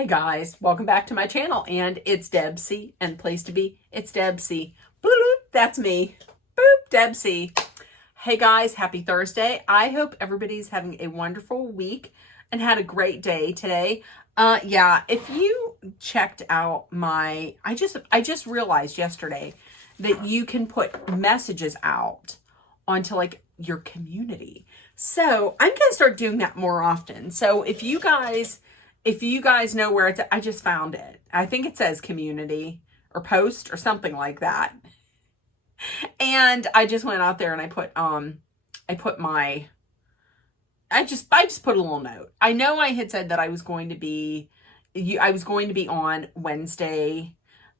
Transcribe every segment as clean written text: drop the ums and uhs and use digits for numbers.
Hey guys, welcome back to my channel, and it's Debsy, and place to be, it's Debsy. Bloop, that's me. Boop, Debsy. Hey guys, happy Thursday. I hope everybody's having a wonderful week and had a great day today. Yeah, if you checked out I just realized yesterday that you can put messages out onto like your community. So I'm gonna start doing that more often. So if you guys know where it's at, I just found it. I think it says community or post or something like that. And I just went out there and I just put a little note. I know I had said that I was going to be on Wednesday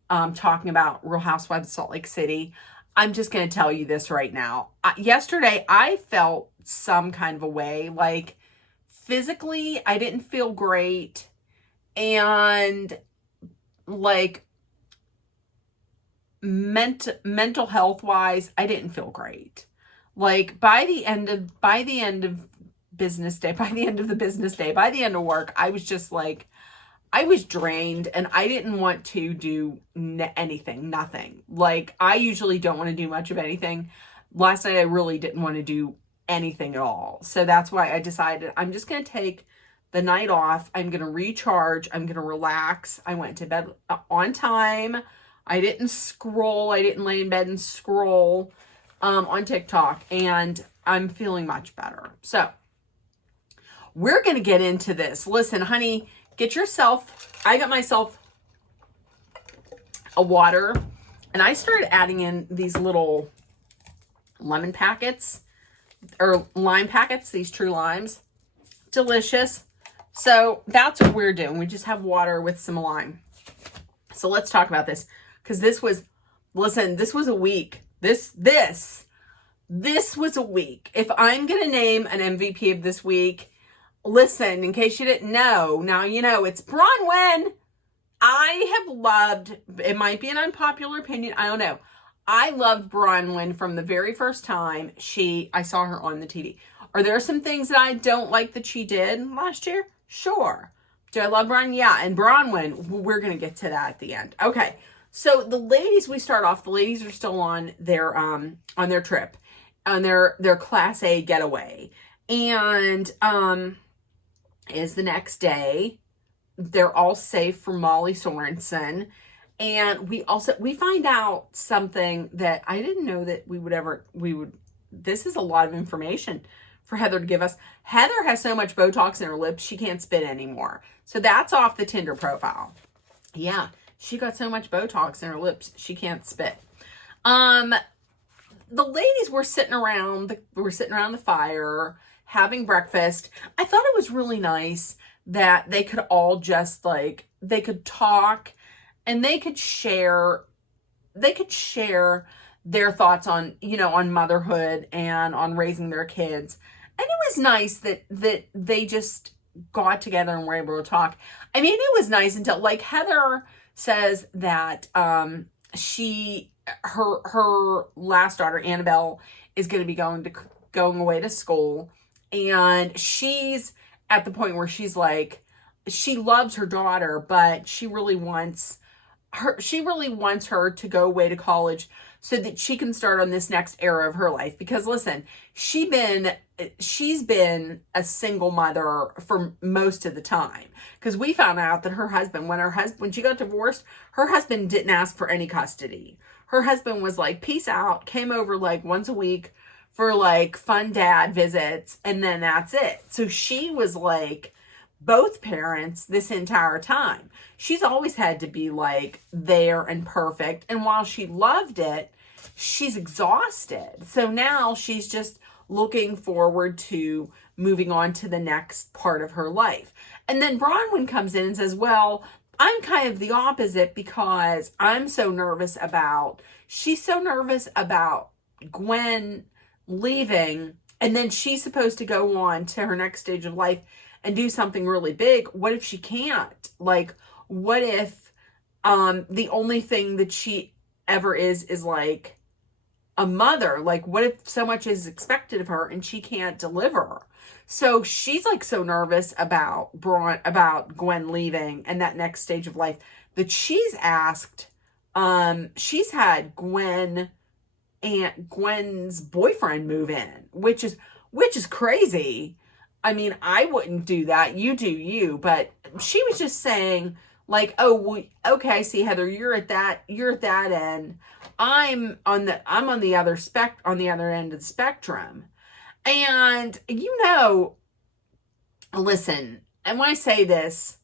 talking about Real Housewives of Salt Lake City. I'm just going to tell you this right now. Yesterday I felt some kind of a way, like physically I didn't feel great, and like mental health wise I didn't feel great. Like by the end of business day, by the end of the business day, by the end of work, I was just like, I was drained and I didn't want to do anything, nothing. Like I usually don't want to do much of anything. Last night I really didn't want to do anything at all. So that's why I decided I'm just going to take the night off. I'm going to recharge. I'm going to relax. I went to bed on time. I didn't scroll. I didn't lay in bed and scroll on TikTok, and I'm feeling much better. So we're going to get into this. Listen, honey, I got myself a water, and I started adding in these little lemon packets or lime packets, these true limes. Delicious. So that's what we're doing. We just have water with some lime. So let's talk about this, because this was a week. This was a week. If I'm going to name an MVP of this week, listen, in case you didn't know, now you know, it's Bronwyn. I have loved, it might be an unpopular opinion, I don't know. I loved Bronwyn from the very first time I saw her on the TV. Are there some things that I don't like that she did last year? Sure. Do I love Bronwyn? Yeah. And Bronwyn, we're going to get to that at the end. Okay. So the ladies are still on their trip, on their Class A getaway. And, is the next day. They're all safe from Molly Sorensen. And we find out something that I didn't know that this is a lot of information for Heather to give us. Heather has so much Botox in her lips, she can't spit anymore. So that's off the Tinder profile. Yeah, she got so much Botox in her lips, she can't spit. The ladies were sitting around the fire, having breakfast. I thought it was really nice that they could all just they could talk and they could share their thoughts on, on motherhood and on raising their kids. And it was nice that they just got together and were able to talk. I mean, it was nice until, like, Heather says that her last daughter, Annabelle, is going to be going away to school. And she's at the point where she's like, she loves her daughter, but she really wants her to go away to college so that she can start on this next era of her life. Because listen, she's been a single mother for most of the time. Because we found out that her husband, when she got divorced, her husband didn't ask for any custody. Her husband was like, peace out, came over like once a week for like fun dad visits, and then that's it. So she was like both parents this entire time. She's always had to be like there and perfect. And while she loved it, she's exhausted. So now she's just looking forward to moving on to the next part of her life. And then Bronwyn comes in and says, well, I'm kind of the opposite, because she's so nervous about Gwen leaving, and then she's supposed to go on to her next stage of life and do something really big. What if she can't? Like, what if the only thing that she ever is like a mother? Like, what if so much is expected of her and she can't deliver? So she's like so nervous about about Gwen leaving and that next stage of life that she's had Gwen's boyfriend move in, which is crazy. I mean, I wouldn't do that. You do you, but she was just saying like, "Oh, well, okay, see Heather, you're at that end. I'm on the on the other end of the spectrum." And listen, and when I say this,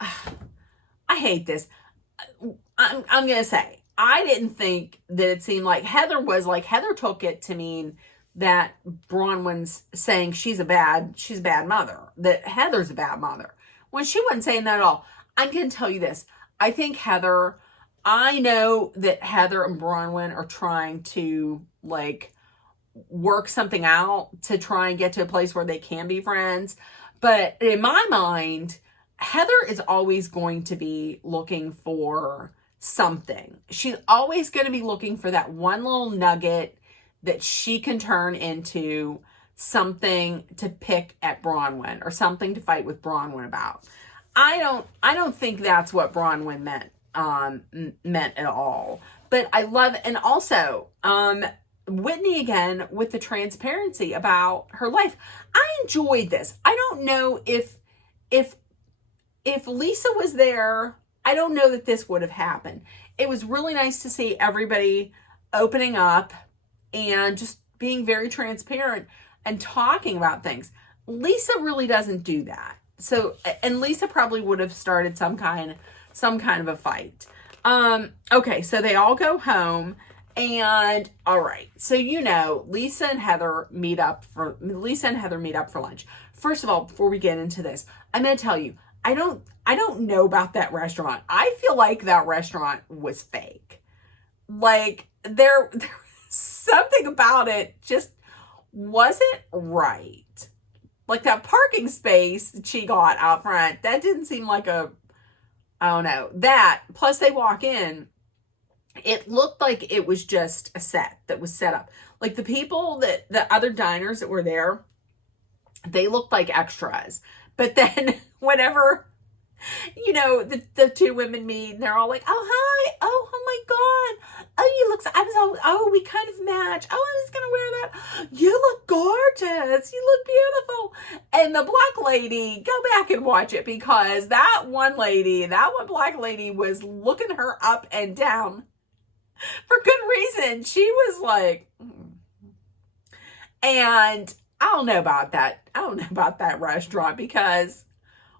I hate this. I'm going to say, I didn't think that it seemed like Heather took it to mean that Bronwyn's saying she's a bad mother, that Heather's a bad mother, when she wasn't saying that at all. I'm going to tell you this. I know that Heather and Bronwyn are trying to like work something out to try and get to a place where they can be friends. But in my mind, Heather is always going to be looking for something. She's always going to be looking for that one little nugget that she can turn into something to pick at Bronwyn or something to fight with Bronwyn about. I don't think that's what Bronwyn meant at all. But I love it. And also, Whitney again with the transparency about her life. I enjoyed this. I don't know if Lisa was there, I don't know that this would have happened. It was really nice to see everybody opening up and just being very transparent and talking about things. Lisa really doesn't do that. So, and Lisa probably would have started some kind of a fight. Okay, so they all go home. And all right, so Lisa and Heather meet up for lunch. First of all, before we get into this, I'm going to tell you, I don't know about that restaurant. I feel like that restaurant was fake. Like there was something about it just wasn't right. Like that parking space that she got out front, that didn't seem like I don't know. That plus they walk in, it looked like it was just a set that was set up. Like the other diners that were there, they looked like extras. But then whenever, the two women meet and they're all like, "Oh, hi. Oh my God. Oh, we kind of match. Oh, I was going to wear that. You look gorgeous. You look beautiful." And the black lady, go back and watch it because that one black lady was looking her up and down for good reason. She was like, and I don't know about that restaurant because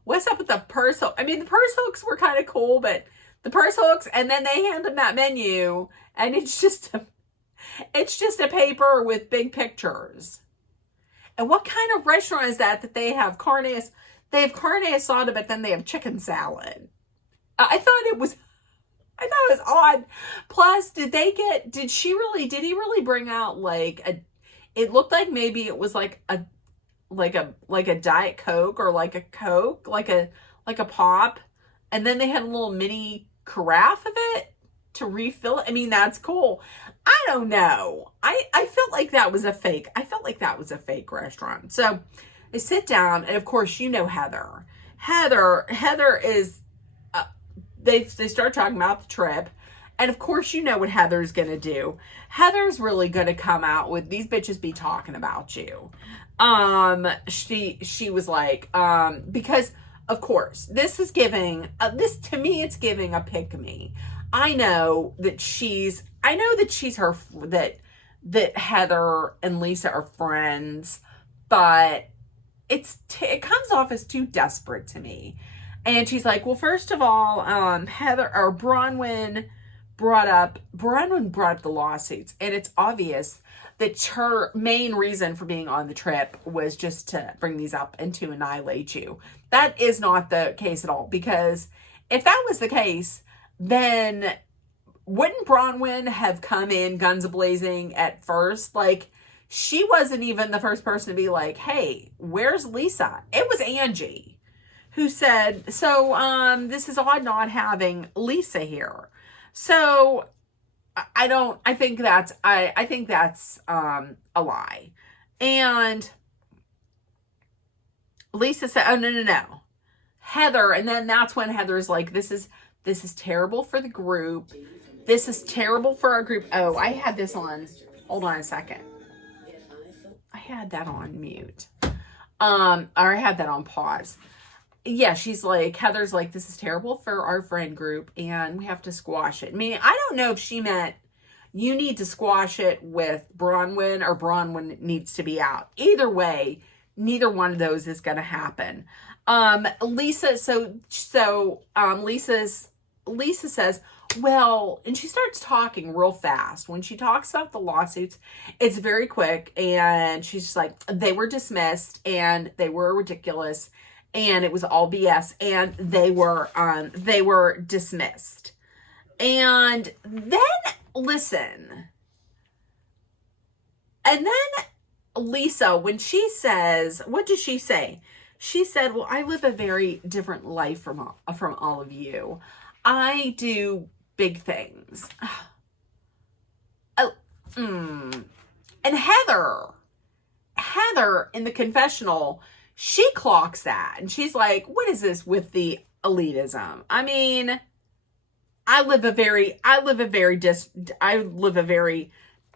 what's up with the purse hook? I mean, the purse hooks were kind of cool, but the purse hooks, and then they hand them that menu, and it's just a paper with big pictures. And what kind of restaurant is that they have carne asada, but then they have chicken salad? I thought it was odd. Plus, did he really bring out it looked like maybe it was like a Diet Coke or like a Coke, like a pop. And then they had a little mini carafe of it to refill it. I mean, that's cool. I don't know. I felt like that was a fake. I felt like that was a fake restaurant. So I sit down and of course, Heather. Heather is, they start talking about the trip. And of course, what Heather's going to do. Heather's really going to come out with, "These bitches be talking about you." She was like, because of course, this is giving, to me, it's giving a pick me. I know that that Heather and Lisa are friends, but it comes off as too desperate to me. And she's like, "Well, first of all, Bronwyn brought up the lawsuits, and it's obvious that her main reason for being on the trip was just to bring these up and to annihilate you." That is not the case at all, because if that was the case, then wouldn't Bronwyn have come in guns a-blazing at first? Like, she wasn't even the first person to be like, "Hey, where's Lisa?" It was Angie who said, "So, this is odd not having Lisa here." So I think that's a lie. And Lisa said, oh, no, no, no. Heather, and then that's when Heather's like, this is terrible for the group. This is terrible for our group. Oh, I had this on. Hold on a second. I had that on mute. Or I had that on pause. Yeah, she's like, Heather's like, this is terrible for our friend group and we have to squash it. I mean, I don't know if she meant you need to squash it with Bronwyn or Bronwyn needs to be out. Either way, neither one of those is going to happen. Lisa says, well, and she starts talking real fast. When she talks about the lawsuits, it's very quick. And she's just like, they were dismissed and they were ridiculous and it was all BS and they were dismissed. And then listen. And then Lisa, when she says, what does she say? She said, well, I live a very different life from all of you. I do big things. And Heather in the confessional, she clocks that. And she's like, what is this with the elitism? I mean, I live a very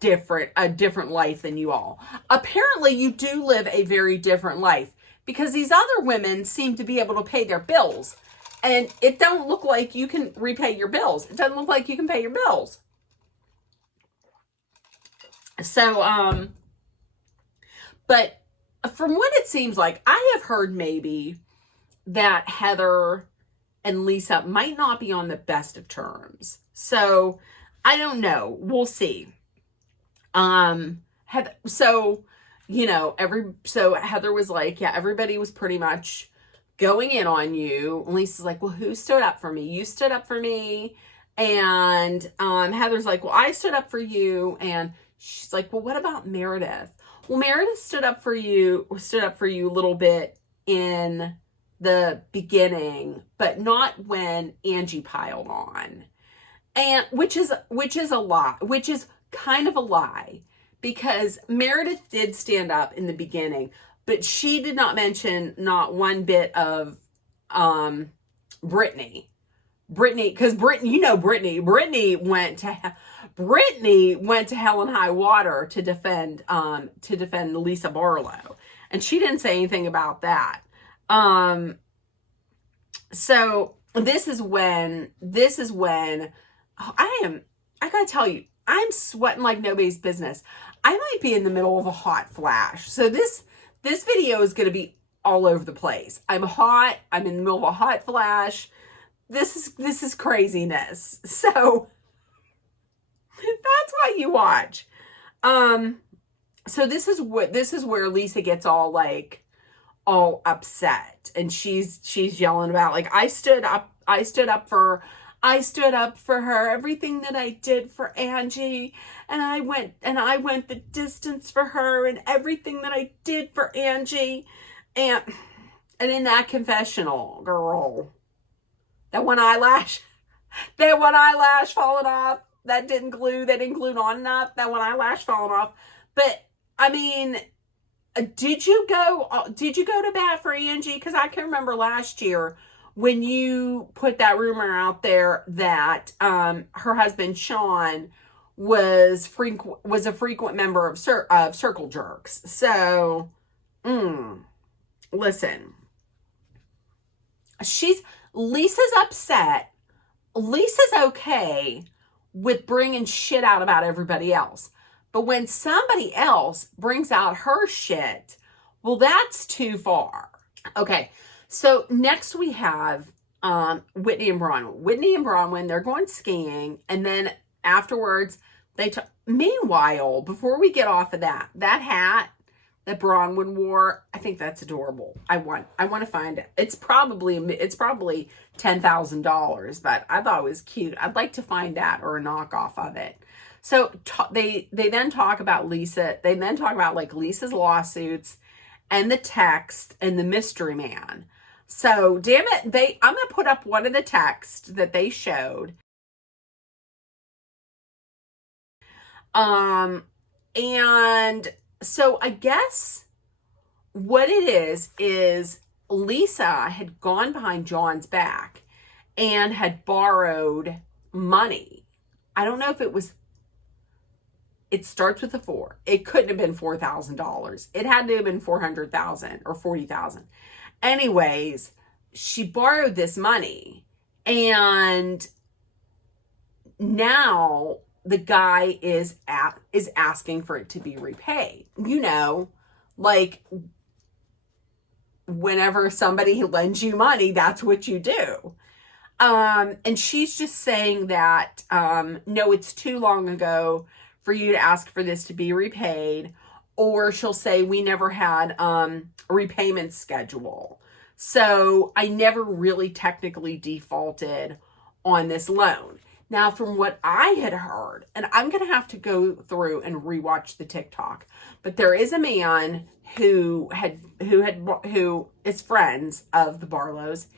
different life than you all. Apparently you do live a very different life because these other women seem to be able to pay their bills and it don't look like you can repay your bills. It doesn't look like you can pay your bills. So, but from what it seems like, I have heard maybe that Heather and Lisa might not be on the best of terms. So I don't know. We'll see. Heather was like, yeah, everybody was pretty much going in on you. And Lisa's like, well, who stood up for me? You stood up for me. And Heather's like, well, I stood up for you. And she's like, well, what about Meredith? Well, Meredith stood up for you a little bit in the beginning, but not when Angie piled on. And which is a lie, which is kind of a lie, because Meredith did stand up in the beginning, but she did not mention not one bit of Brittany, because Brittany went to hell and high water to defend Lisa Barlow, and she didn't say anything about that. So this is when I gotta tell you, I'm sweating like nobody's business. I might be in the middle of a hot flash. So this video is going to be all over the place. I'm hot. I'm in the middle of a hot flash. This is craziness. So that's why you watch. So this is where Lisa gets all upset, and she's yelling about, like, I stood up for her, everything that I did for Angie, and I went the distance for her, and everything that I did for Angie. And in that confessional, girl, that one eyelash falling off, that didn't glue on enough, that one eyelash falling off. But I mean, did you go to bat for Angie? Because I can remember last year when you put that rumor out there that her husband Sean was a frequent member of Circle Jerks. So, listen, Lisa's upset. Lisa's okay with bringing shit out about everybody else. But when somebody else brings out her shit, well, that's too far. Okay. So next we have Whitney and Bronwyn. Whitney and Bronwyn, they're going skiing, and then afterwards meanwhile, before we get off of that hat that Bronwyn wore, I think that's adorable. I want to find it. It's probably $10,000, but I thought it was cute. I'd like to find that or a knockoff of it. So they then talk about Lisa. They then talk about Lisa's lawsuits and the text and the mystery man. So, damn it, I'm going to put up one of the texts that they showed. And so I guess what it is Lisa had gone behind John's back and had borrowed money. I don't know if it starts with a 4. It couldn't have been $4,000. It had to have been 400,000 or 40,000. Anyways, she borrowed this money, and now the guy is asking for it to be repaid. You know, like whenever somebody lends you money, that's what you do. And she's just saying that, no, it's too long ago for you to ask for this to be repaid. Or she'll say, we never had a repayment schedule. So I never really technically defaulted on this loan. Now, from what I had heard, and I'm going to have to go through and rewatch the TikTok, but there is a man who is friends of the Barlows,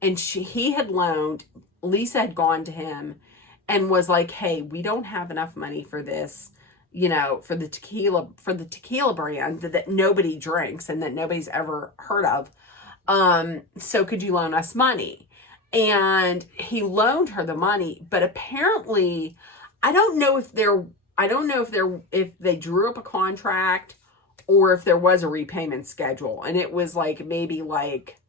and he had loaned, Lisa had gone to him and was like, hey, we don't have enough money for this, you know, for the tequila brand that nobody drinks and that nobody's ever heard of. So could you loan us money? And he loaned her the money, but apparently, I don't know if they drew up a contract or if there was a repayment schedule. And it was like, maybe like,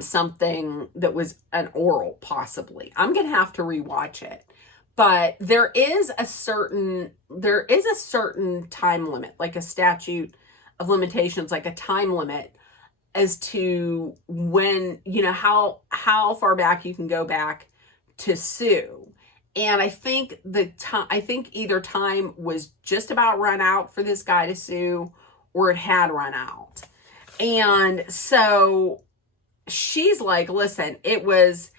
something that was an oral, possibly. I'm going to have to rewatch it. But there is a certain time limit, like a statute of limitations, like a time limit as to when, you know, how far back you can go back to sue. And I think either time was just about run out for this guy to sue, or it had run out. And so she's like, listen, it was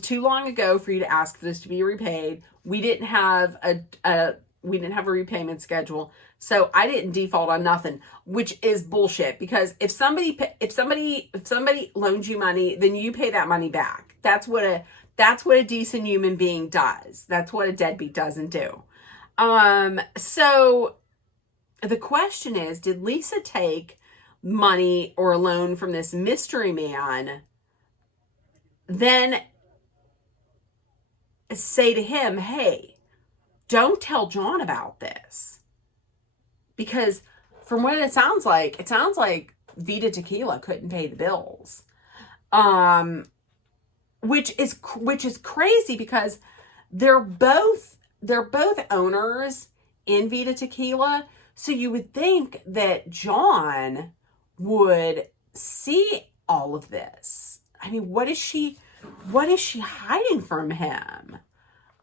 too long ago for you to ask for this to be repaid. We didn't have a repayment schedule, so I didn't default on nothing, which is bullshit. Because if somebody loans you money, then you pay that money back. That's what a decent human being does. That's what a deadbeat doesn't do. So the question is, did Lisa take money or a loan from this mystery man, then say to him, hey, don't tell John about this? Because from what it sounds like Vita Tequila couldn't pay the bills. Which is crazy, because they're both owners in Vita Tequila. So you would think that John would see all of this. I mean, what is she hiding from him?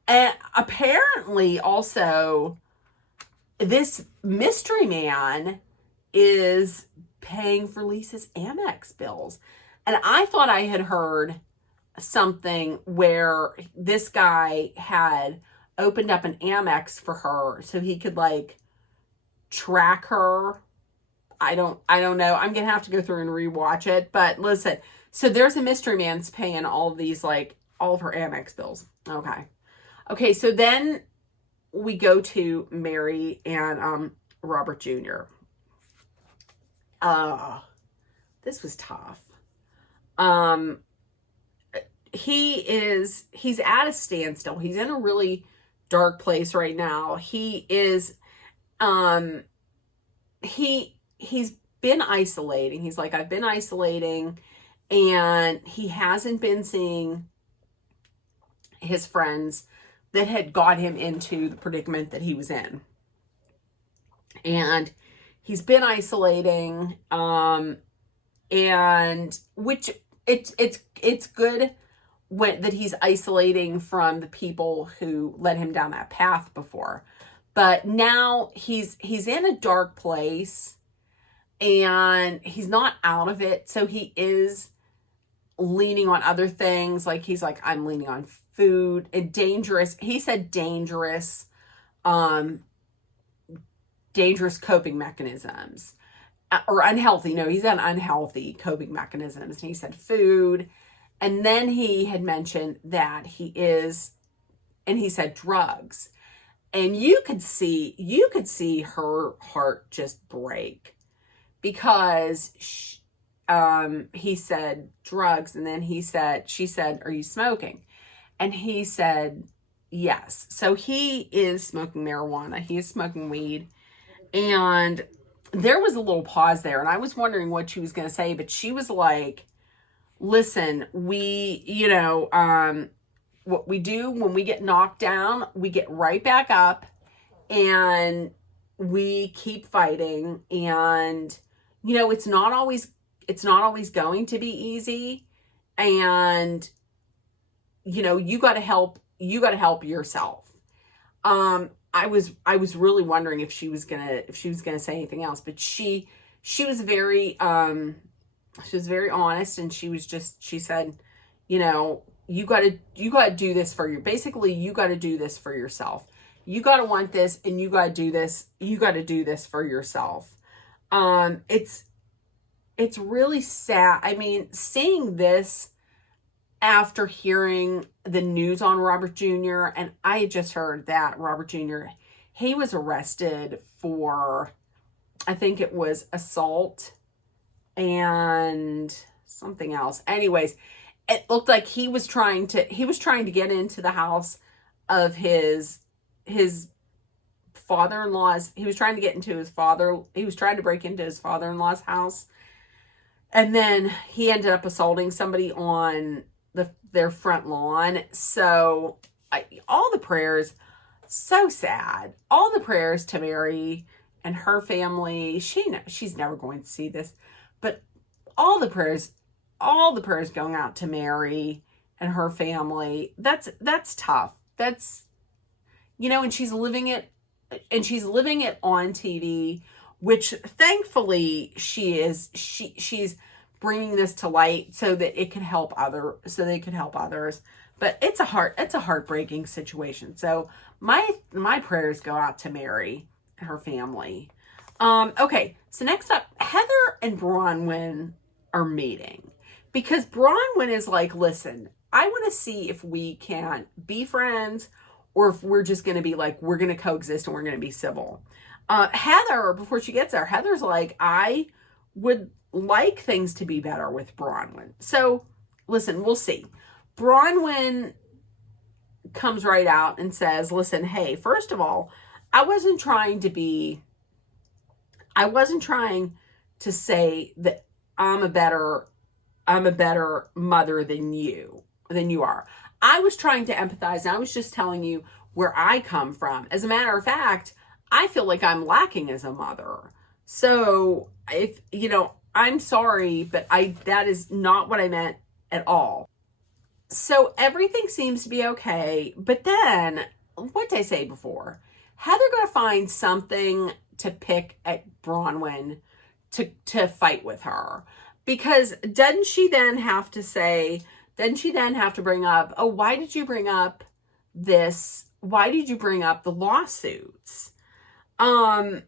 And apparently also, this mystery man is paying for Lisa's Amex bills. And I thought I had heard something where this guy had opened up an Amex for her so he could like track her. I don't know. I'm going to have to go through and rewatch it. But listen, so there's a mystery man's paying all of these, like all of her Amex bills. Okay, so then we go to Mary and Robert Jr. This was tough. He's at a standstill. He's in a really dark place right now. He's been isolating. He's like, I've been isolating, and he hasn't been seeing his friends that had got him into the predicament that he was in. And he's been isolating, and which it's good that he's isolating from the people who led him down that path before. But now he's in a dark place, and he's not out of it. So he is leaning on other things. Like he's like, I'm leaning on food and dangerous. He said dangerous coping mechanisms, or unhealthy. No, he's on unhealthy coping mechanisms. And he said food. And then he had mentioned that he said drugs. And you could see her heart just break, because he said drugs, and then she said, "Are you smoking?" And he said, "Yes." So he is smoking marijuana. He is smoking weed. And there was a little pause there, and I was wondering what she was going to say, but she was like, "Listen, what we do when we get knocked down, we get right back up and we keep fighting. And, it's not always going to be easy. And, you got to help yourself." I was really wondering if she was gonna say anything else, but she was very honest, and she said, you gotta do this for you. Basically, you gotta do this for yourself. You gotta want this, and you gotta do this. You gotta do this for yourself. It's really sad. I mean, seeing this after hearing the news on Robert Jr., and I had just heard that Robert Jr., he was arrested for, I think it was assault and something else. Anyways, it looked like he was trying to get into the house of his father-in-law's. He was trying to break into his father-in-law's house. And then he ended up assaulting somebody on their front lawn. So all the prayers, so sad. All the prayers to Mary and her family. She's never going to see this, but all the prayers going out to Mary and her family. That's tough. That's, and she's living it on TV, which thankfully she's bringing this to light so that they could help others. But it's a heartbreaking situation. So my prayers go out to Mary and her family. Okay, so next up, Heather and Bronwyn are meeting, because Bronwyn is like, "Listen, I want to see if we can be friends, or if we're just going to be like, we're going to coexist and we're going to be civil." Heather, before she gets there, Heather's like, "I would like things to be better with Bronwyn." So listen, we'll see. Bronwyn comes right out and says, "Listen, hey, first of all, I wasn't trying to say that I'm a better mother than you are. I was trying to empathize, and I was just telling you where I come from. As a matter of fact, I feel like I'm lacking as a mother. So if, I'm sorry, but that is not what I meant at all." So everything seems to be okay. But then, what did I say before? Heather got to find something to pick at Bronwyn to fight with her. Because doesn't she then have to bring up, "Oh, why did you bring up this? Why did you bring up the lawsuits?" And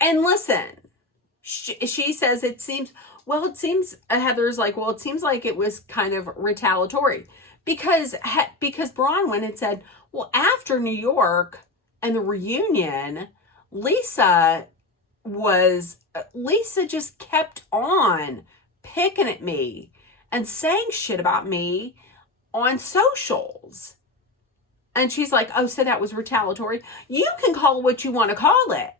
listen, she says Heather's like, "Well, it seems like it was kind of retaliatory." Because Bronwyn had said, "Well, after New York and the reunion, Lisa just kept on picking at me and saying shit about me on socials." And she's like, "Oh, so that was retaliatory?" You can call it what you want to call it,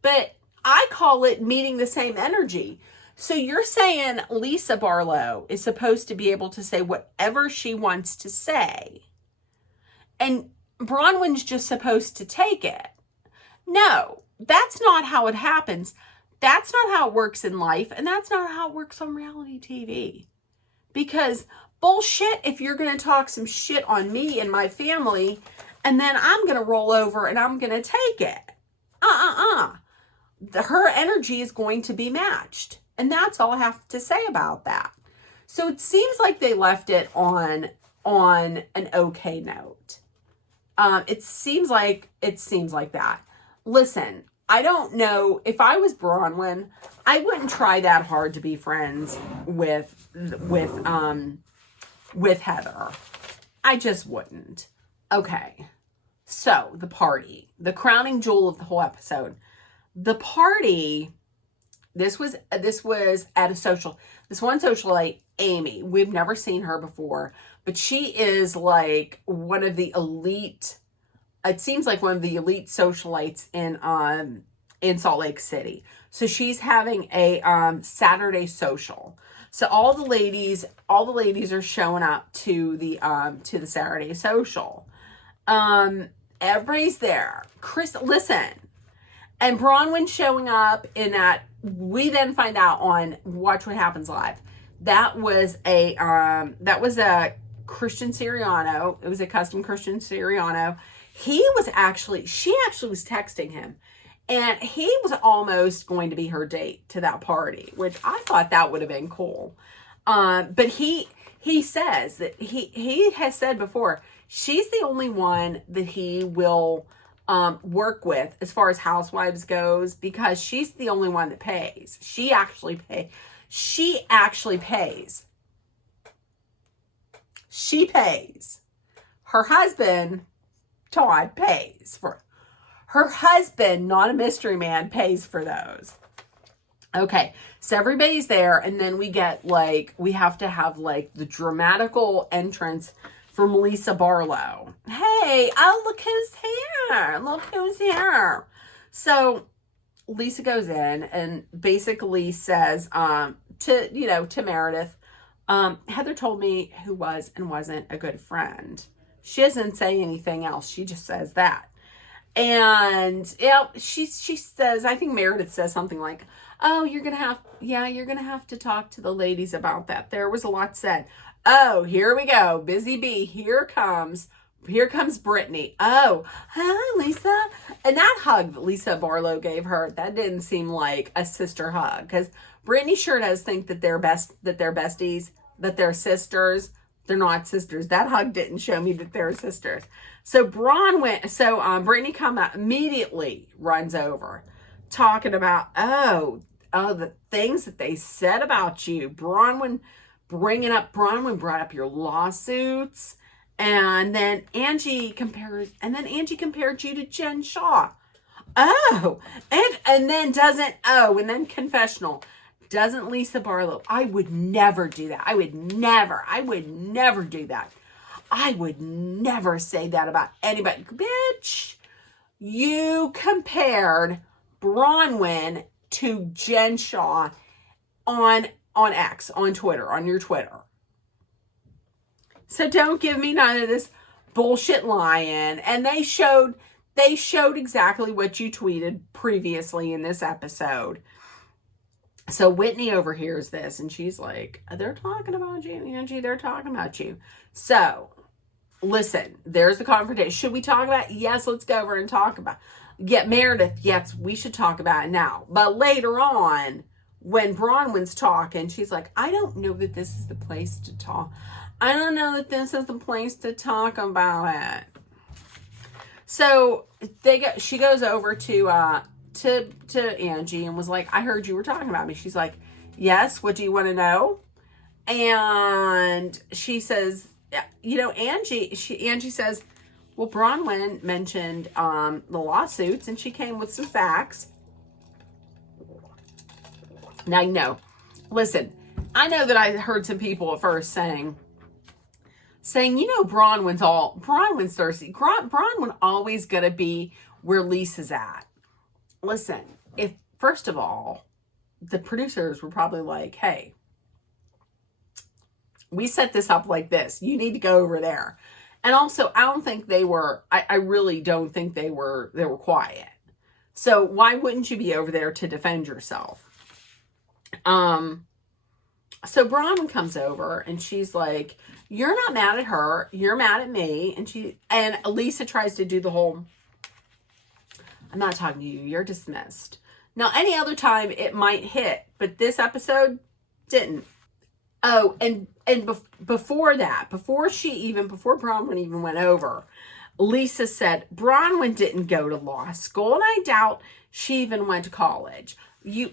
but I call it meeting the same energy. So you're saying Lisa Barlow is supposed to be able to say whatever she wants to say, and Bronwyn's just supposed to take it? No, that's not how it happens. That's not how it works in life, and that's not how it works on reality TV. Because bullshit, if you're going to talk some shit on me and my family, and then I'm going to roll over and I'm going to take it. Her energy is going to be matched. And that's all I have to say about that. So it seems like they left it on an okay note. It seems like that. Listen, I don't know. If I was Bronwyn, I wouldn't try that hard to be friends with Heather. I just wouldn't. Okay. So the party, the crowning jewel of the whole episode. The party This was at a social. This one socialite, Amy. We've never seen her before, but she is like one of the elite. It seems like one of the elite socialites in Salt Lake City. So she's having a Saturday social. So all the ladies are showing up to the Saturday social. Everybody's there. Chris, listen. And Bronwyn showing up in that, we then find out on Watch What Happens Live. That was a Christian Siriano. It was a custom Christian Siriano. She actually was texting him. And he was almost going to be her date to that party, which I thought that would have been cool. But he says that he has said before, she's the only one that he will work with as far as Housewives goes, because she's the only one that pays. She actually pays. She pays. Her husband, Todd, pays for her husband, not a mystery man, pays for those. Okay, so everybody's there, and then we have to have like the dramatical entrance from Lisa Barlow. Hey, oh, look who's here. Look who's here. So Lisa goes in and basically says to Meredith, Heather told me who was and wasn't a good friend. She doesn't say anything else. She just says that. And she says, I think Meredith says something like, oh, you're going to have to talk to the ladies about that. There was a lot said. Oh, here we go. Busy Bee. Here comes Brittany. Oh, hi, Lisa. And that hug that Lisa Barlow gave her, that didn't seem like a sister hug, because Brittany sure does think that they're besties, that they're sisters. They're not sisters. That hug didn't show me that they're sisters. So Brittany come out, immediately runs over, talking about, the things that they said about you. Bronwyn brought up your lawsuits. And then Angie compared you to Jen Shaw. And then confessional. Doesn't Lisa Barlow? I would never do that. I would never do that. I would never say that about anybody. Bitch, you compared Bronwyn to Jen Shaw on X, on Twitter, on your Twitter. So don't give me none of this bullshit lying. And they showed exactly what you tweeted previously in this episode. So Whitney overhears this and she's like, they're talking about you, Angie. They're talking about you. So listen, there's the confrontation. Should we talk about it? Yes, let's go over and talk about it. Yeah, Meredith, yes, we should talk about it now. But later on, when Bronwyn's talking, she's like, I don't know that this is the place to talk. I don't know that this is the place to talk about it. So she goes over to Angie and was like, I heard you were talking about me. She's like, yes, what do you want to know? And she says, Angie says, well, Bronwyn mentioned the lawsuits and she came with some facts. Now, listen, I know that I heard some people at first saying, Bronwyn's thirsty. Bronwyn always gonna be where Lisa's at. Listen, first of all, the producers were probably like, hey, we set this up like this. You need to go over there. And also, I don't think they were, I really don't think they were quiet. So why wouldn't you be over there to defend yourself? So Bronwyn comes over and she's like, you're not mad at her. You're mad at me. And Lisa tries to do the whole, I'm not talking to you. You're dismissed. Now, any other time it might hit, but this episode didn't. Oh, and before that, before Bronwyn even went over, Lisa said, Bronwyn didn't go to law school, and I doubt she even went to college. You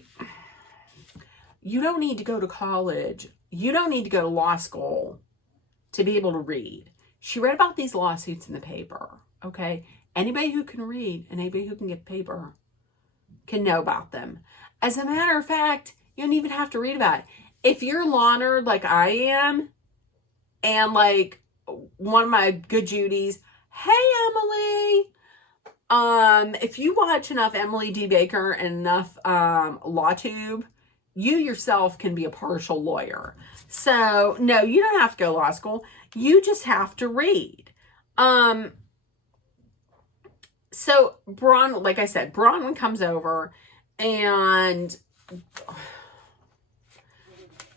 don't need to go to college. You don't need to go to law school to be able to read. She read about these lawsuits in the paper, okay? Anybody who can read and anybody who can get paper can know about them. As a matter of fact, you don't even have to read about it. If you're laundered like I am, and like one of my good Judies, hey Emily. If you watch enough Emily D. Baker and enough LawTube, you yourself can be a partial lawyer. So no, you don't have to go to law school. You just have to read. So like I said, Bronwyn comes over, and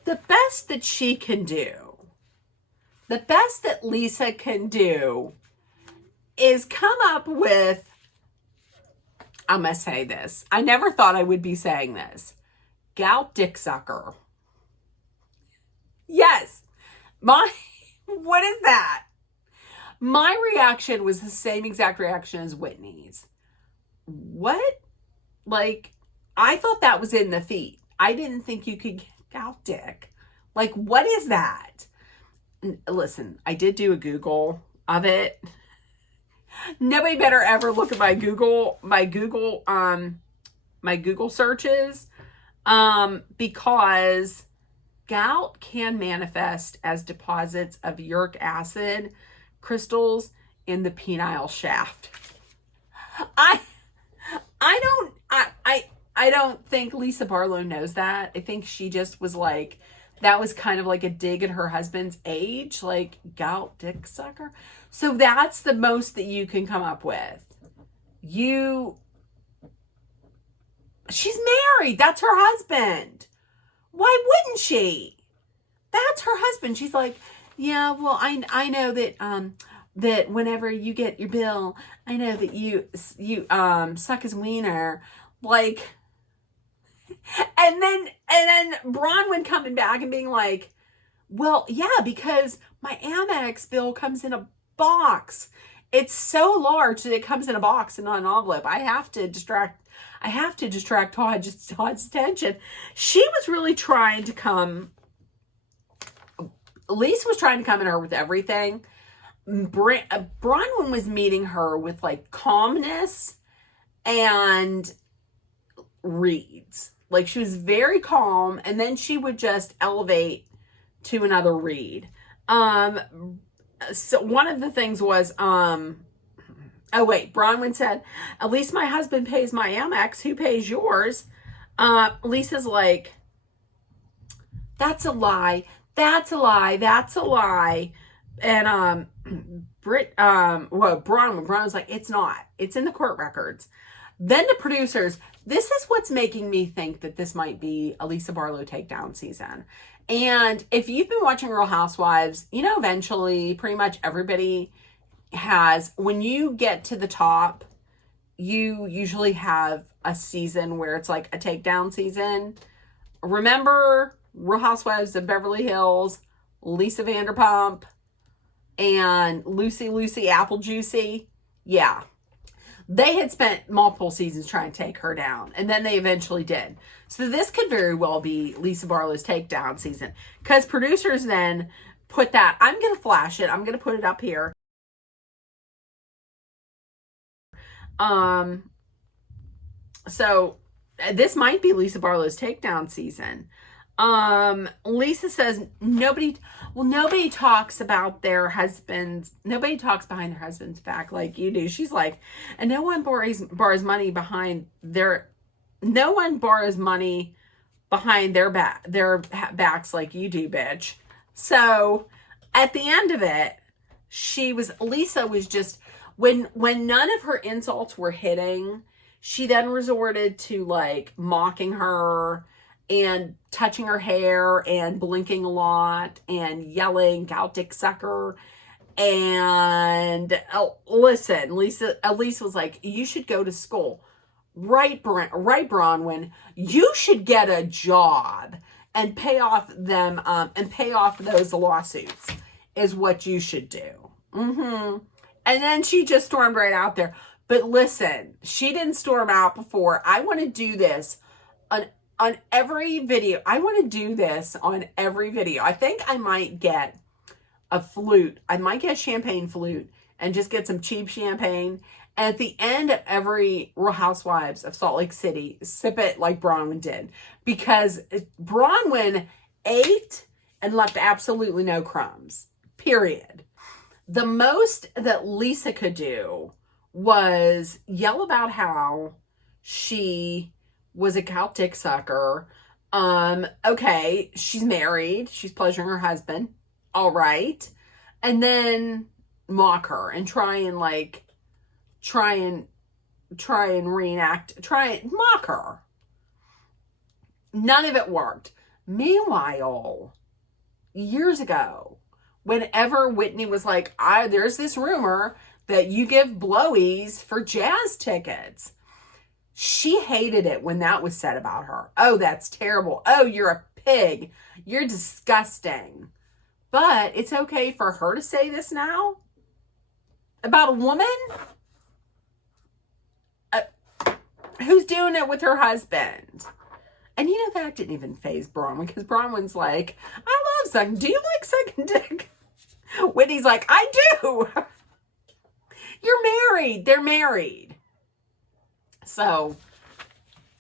the best that she can do, the best that Lisa can do, is come up with, I'm going to say this. I never thought I would be saying this. Gout dick sucker. Yes. What is that? My reaction was the same exact reaction as Whitney's. What? Like, I thought that was in the feet. I didn't think you could get gout dick. Like, what is that? Listen, I did do a Google of it. Nobody better ever look at my Google searches, because gout can manifest as deposits of uric acid crystals in the penile shaft. I don't think Lisa Barlow knows that. I think she just was like, that was kind of like a dig at her husband's age, like gout dick sucker. So that's the most that you can come up with. She's married. That's her husband. Why wouldn't she? That's her husband. She's like, yeah, well, I know that that whenever you get your bill, I know that you suck his wiener, like. And then Bronwyn coming back and being like, well, yeah, because my Amex bill comes in a box. It's so large that it comes in a box and not an envelope. I have to distract Todd's attention. She was really trying to come. Lisa was trying to come at her with everything. Bronwyn was meeting her with like calmness and reads. Like, she was very calm, and then she would just elevate to another read. So one of the things was, Bronwyn said, at least my husband pays my Amex. Who pays yours? Lisa's like, that's a lie. That's a lie. That's a lie. And Bronwyn's like, it's not. It's in the court records. Then the producers, this is what's making me think that this might be a Lisa Barlow takedown season. And if you've been watching Real Housewives, you know, eventually pretty much everybody has, when you get to the top, you usually have a season where it's like a takedown season. Remember Real Housewives of Beverly Hills, Lisa Vanderpump, and Lucy Apple Juicy? Yeah. They had spent multiple seasons trying to take her down, and then they eventually did. So this could very well be Lisa Barlow's takedown season, because producers then put that, I'm going to flash it, I'm going to put it up here. So this might be Lisa Barlow's takedown season. Lisa says nobody talks about their husbands. Nobody talks behind their husband's back like you do. She's like, and no one borrows money behind their backs like you do, bitch. So at the end of it, Lisa was just, when none of her insults were hitting, she then resorted to like mocking her and touching her hair and blinking a lot and yelling, gout dick sucker. And listen, Lisa was like, you should go to school. Right, Bronwyn, you should get a job and pay off them, and pay off those lawsuits is what you should do. And then she just stormed right out there. But listen, she didn't storm out before. I want to do this on every video. I want to do this on every video. I think I might get a flute. I might get a champagne flute and just get some cheap champagne And at the end of every Real Housewives of Salt Lake City, sip it like Bronwyn did. Because Bronwyn ate and left absolutely no crumbs. Period. The most that Lisa could do was yell about how she was a cow dick sucker. Okay, she's married. She's pleasuring her husband. All right. And then mock her and try and mock her. None of it worked. Meanwhile, years ago, whenever Whitney was like, there's this rumor that you give blowies for jazz tickets. She hated it when that was said about her. Oh, that's terrible. Oh, you're a pig. You're disgusting. But it's okay for her to say this now? About a woman? Who's doing it with her husband? And you know, that didn't even faze Bronwyn, because Bronwyn's like, I love sucking. Do you like sucking dick? Whitney's like, I do. You're married. They're married. So,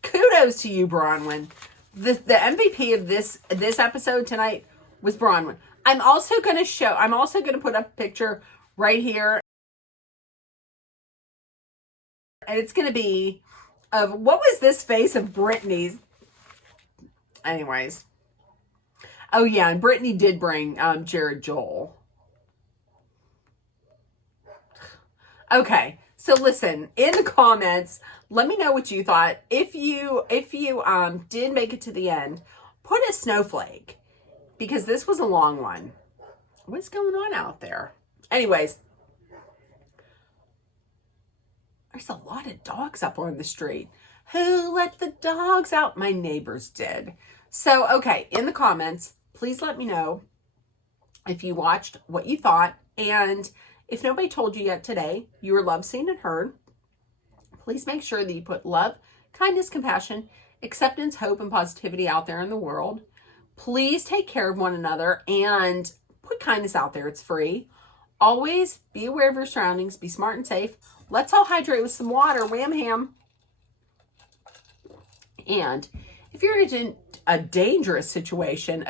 kudos to you, Bronwyn. The MVP of this episode tonight was Bronwyn. I'm also going to put up a picture right here. And it's going to be of, what was this face of Brittany's? Anyways. Oh, yeah, and Brittany did bring Jared Joel. Okay, so listen, in the comments, let me know what you thought. If you did make it to the end, put a snowflake, because this was a long one. What's going on out there? Anyways, there's a lot of dogs up on the street. Who let the dogs out? My neighbors did. So, okay, in the comments, please let me know if you watched, what you thought, and if nobody told you yet today you were loved, seen, and heard, please make sure that you put love, kindness, compassion, acceptance, hope, and positivity out there in the world. Please take care of one another and put kindness out there. It's free. Always be aware of your surroundings. Be smart and safe. Let's all hydrate with some water. Wham ham. And if you're in a dangerous situation,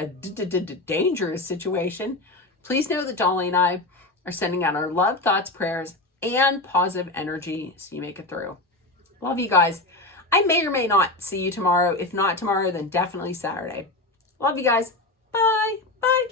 please know that Dolly and I are sending out our love, thoughts, prayers, and positive energy so you make it through. Love you guys. I may or may not see you tomorrow. If not tomorrow, then definitely Saturday. Love you guys. Bye. Bye.